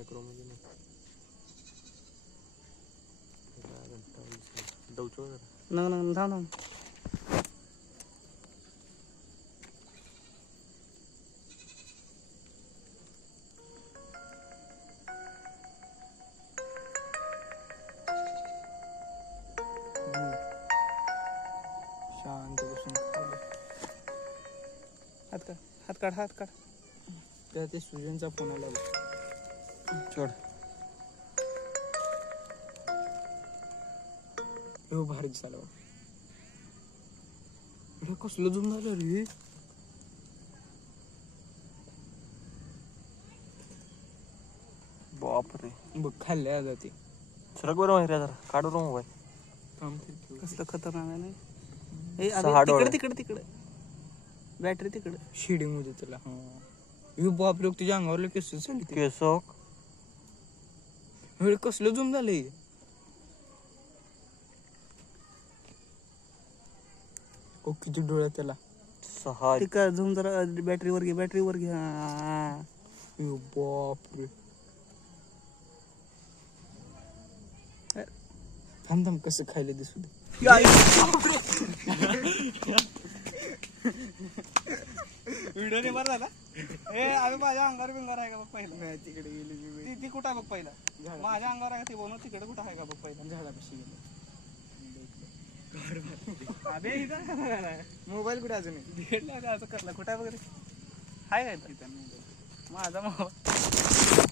Micro मध्ये दौचो नंग थांब थांब शांत बसून हात काढ त्या ते सुजनचा फोन आला चढ हो भारी दिसायला बघ कसलं झूम झालं रे बापरे बघ खाल्ल्या जाते सरक बरं माहिती जरा काढू रो मोबाईल कसलं खतरनाक आहे नाही सहा डोळे. तिकडे बॅटरी तिकडे शेडिंग मध्ये त्याला बाप लोक तुझ्या अंगावर केस झाली केसक कसलं झूम झालंय ओ किती डोळ्यात त्याला 6 ठीक आहे झूम जरा बॅटरीवर घे हा. बाप रे थांब कसं खायला दिसू दे व्हिडिओ नाही बरं झाला अरे माझ्या अंगावर बिंगावर आहे का बघ पहिला तिकडे गेली ती कुठं आहे बघ पहिला माझ्या अंगावर आहे का ती बोलव तिकडे कुठं आहे का बघ पहिला झाडापाशी गेली अबे इथं मोबाईल कुठे अजून भेटला असं करला कुठं आहे वगैरे आहे काय माझा मोबाईल